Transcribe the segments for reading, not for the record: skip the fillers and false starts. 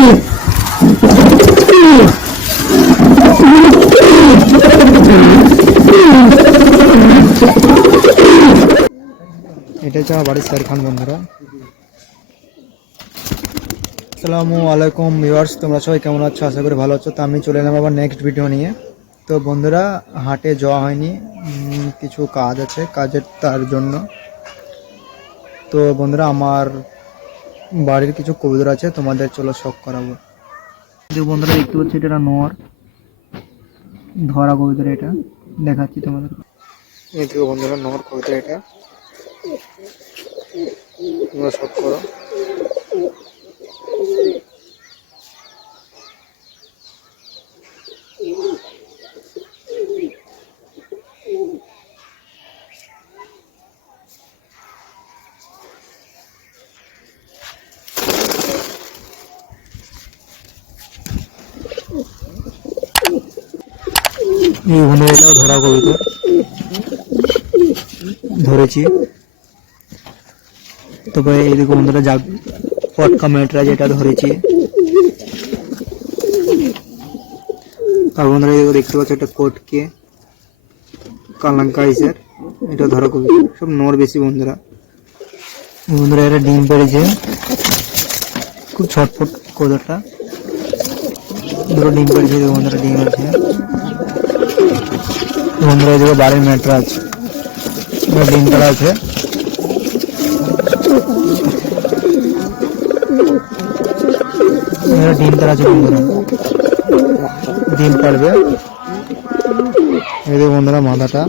এটা হচ্ছে আমার বাড়ির স্যার খান বন্ধুরা। আসসালামু আলাইকুম ভিউয়ার্স, তোমরা সবাই কেমন আছো? আশা করি ভালো আছো। তো আমি চলে এলাম আবার নেক্সট ভিডিও নিয়ে। তো বন্ধুরা, হাটে যাওয়া হয়নি, কিছু কাজ আছে, কাজের তার জন্য। তো বন্ধুরা, আমার বাড়ির কিছু কবুতর আছে, তোমাদের চলো শখ করাবো। বন্ধুরা দেখতে পাচ্ছি, এটা নোয়ার ধরা কবুতর, এটা দেখাচ্ছি তোমাদের। এই দেখো বন্ধুরা, নোয়ার কবুতর, এটা তোমরা শখ করো। এই বন্ধুরা, এটাও ধরা কবুতর, ধরেছি। তবে এইদিকে বন্ধুরা যাক পটকা মেটরা, যেটা ধরেছি। আর বন্ধুরা এদিকে দেখতে পাচ্ছ, একটা কোটকে কালাঙ্কাইসের, এটা ধরা কবুতর, সব নর বেশি বন্ধুরা। বন্ধুরা এটা ডিম পেড়েছে, খুব ছটফট কবুতরটা, দুটো ডিম পেড়েছে বন্ধুরা, ডিম আছে বন্ধুরা। এদিকে বাড়ির মেটরা আছে, ডিম পাড়া আছে। ডিম পাড়া আছে বন্ধুরা, ডিম পাড়বে। এদিকে বন্ধুরা মাথাটা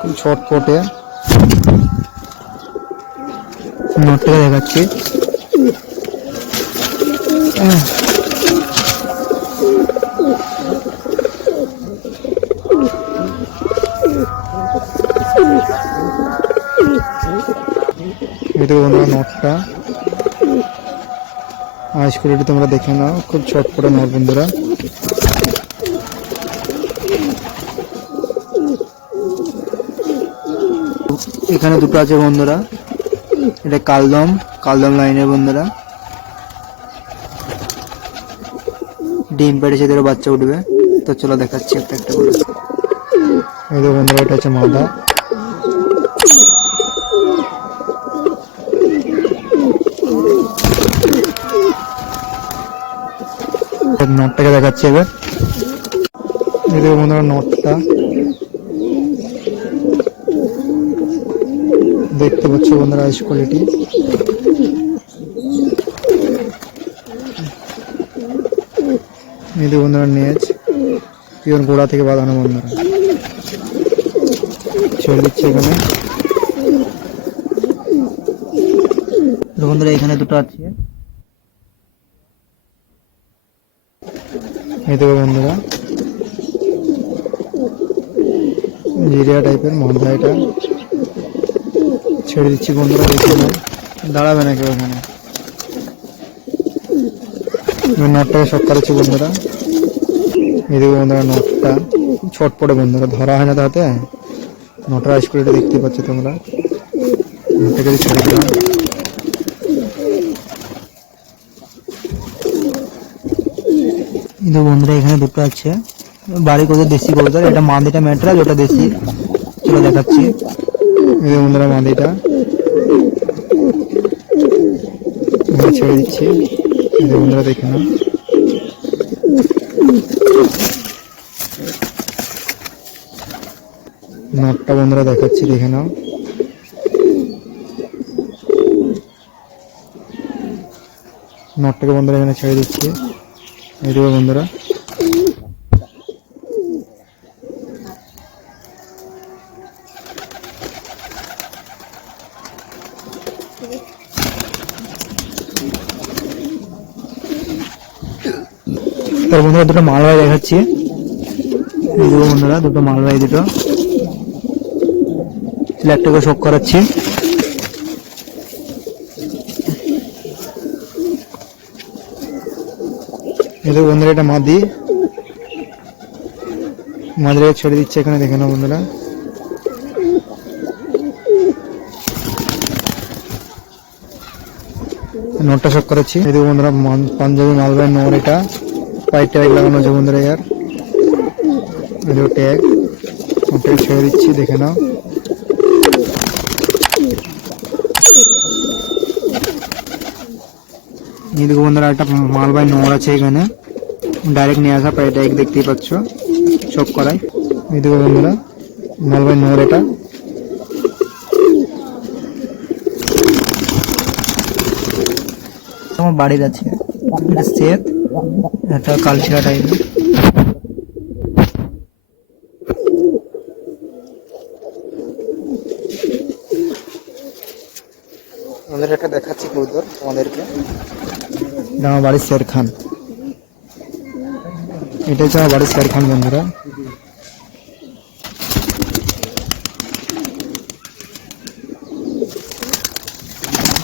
খুব ছটফটে, নটটাকে দেখাচ্ছি। এদিকে বন্ধুরা নটটা আইস কোয়ালিটি তোমরা দেখে নাও, খুব ছটফটে নট বন্ধুরা। এখানে দুটো আছে বন্ধুরা, এটা কালদম লাইনের বন্ধুরা, ডিম পেড়েছে, এদেরও বাচ্চা উঠবে। তো চলো দেখাচ্ছি একটা একটা করে। এই যে বন্ধুরা, এটা হচ্ছে মাদা, নটটাকে দেখাচ্ছি এবার। এই যে বন্ধুরা নটটা দেখতে পাচ্ছি বন্ধুরা, আইস কোয়ালিটি। এই যে বন্ধুরা নেজ, পিওর গোড়া থেকে বাঁধানো বন্ধুরা, ছেড়ে দিচ্ছে এখানে। বন্ধুরা এখানে দুটো আছে, এই দেখো বন্ধুরা জিরিয়া টাইপের মাথা, এটা ছেড়ে দিচ্ছি বন্ধুরা। দেখে দাঁড়াবে না কেউ এখানে। নটটাকে শখ করেছি বন্ধুরা। এদিকে বন্ধুরা নটটা ছটপটে বন্ধুরা, ধরা হয় না তাতে। নটার আইস কোয়ালিটি দেখতে পাচ্ছ তোমরা, নটটাকে ছেড়ে দিলাম। কিন্তু বন্ধুরা এখানে দুটো আছে, বাড়ি কোথাও দেশি কবুতর, এটা মাদিটা ম্যাটরাজ, ওটা দেশি। চলো দেখাচ্ছি। এই বন্ধুরা মাদিটা ছেড়ে দিচ্ছি, বন্ধুরা দেখে নাও। নটটা বন্ধুরা দেখাচ্ছি, দেখে নাও। নটটাকে বন্ধুরা এখানে ছেড়ে দিচ্ছি, এই দেখো বন্ধুরা। তার বন্ধুরা দুটো মালবাই দেখাচ্ছি, এই দেখো বন্ধুরা দুটো মালবাই, দুটো একটা করে শখ করাচ্ছি। এই দেখো বন্ধুরা, এটা মাদি, মাদিটাকে ছেড়ে দিচ্ছে এখানে, দেখে নাও বন্ধুরা। নোটটা শক করেছি। এই দেখো বন্ধুরা পাঞ্জাবি মালবাই নোর, এটা পায়ের ট্যাগ লাগানো আছে বন্ধুরা। ইয়ার ট্যাগ ট্যাগ ছেড়ে দিচ্ছি, দেখে নাও। এই দেখো বন্ধুরা একটা মালবাই নোর আছে এখানে, ডাইরেক্ট নিয়ে আসা পায়ের ট্যাগ দেখতেই পাচ্ছ চক করাই। এই দেখো বন্ধুরা মালবাই নোর, এটা আমার বাড়ির আছে। এটা সেট, এটা কালচিরা টাইপের। আমাদের একটা দেখাচ্ছি কবুতর তোমাদেরকে, এটা আমার বাড়ির শের খান। এটা হচ্ছে আমার বাড়ির শের খান বন্ধুরা।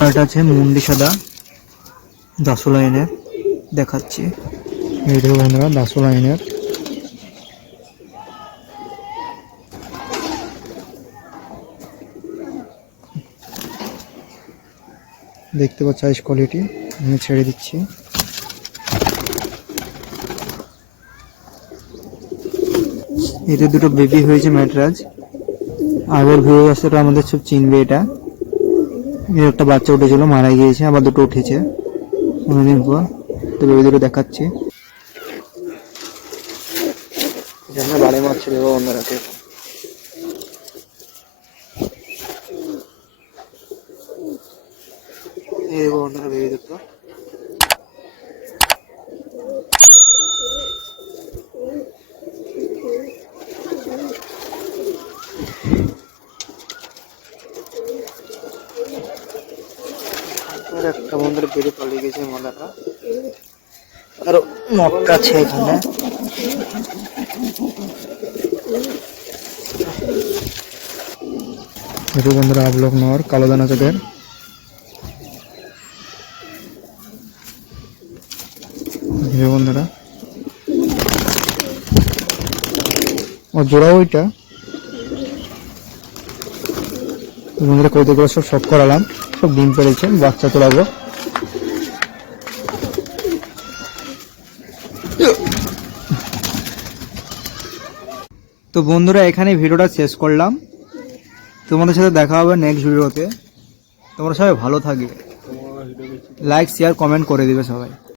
এটা আছে মুন্ডি সাদা, 10 লাইনের দেখাচ্ছি। এই দেখো বন্ধুরা 10 লাইনের। দেখতে পাচ্ছ আইস কোয়ালিটি। আমি ছেড়ে দিচ্ছি। এতে দুটো বেবি হয়েছে ম্যাটরাজ। আগের ভিউ আসছে আমাদের সব চিনবে। এটা এর একটা বাচ্চা উঠেছিল, মারা গিয়েছে, আবার দুটো উঠেছে অনেকদিন পর। তো বেবি দুটো দেখাচ্ছি। বাড়ি মারছে দেবো অন্যরাকে। এই দেখো বন্ধুরা বেবি দুটো। একটা বন্ধুরা বেরিয়ে পালিয়ে গেছে মালাটা, আর মক্কা আছে এখানে। দেখো বন্ধুরা আবলক নর, কালো দানা চোখের। বন্ধুরা ও জোড়াও ওইটা। বন্ধুরা কৌতুকগুলো সব শখ করালাম, সব ডিম পেরেছে, বাচ্চা তোলাবো। তো বন্ধুরা এখানে ভিডিওটা শেষ করলাম। তোমাদের সাথে দেখা হবে নেক্সট ভিডিওতে। তোমরা সবাই ভালো থাকবে, লাইক শেয়ার কমেন্ট করে দিবে সবাই।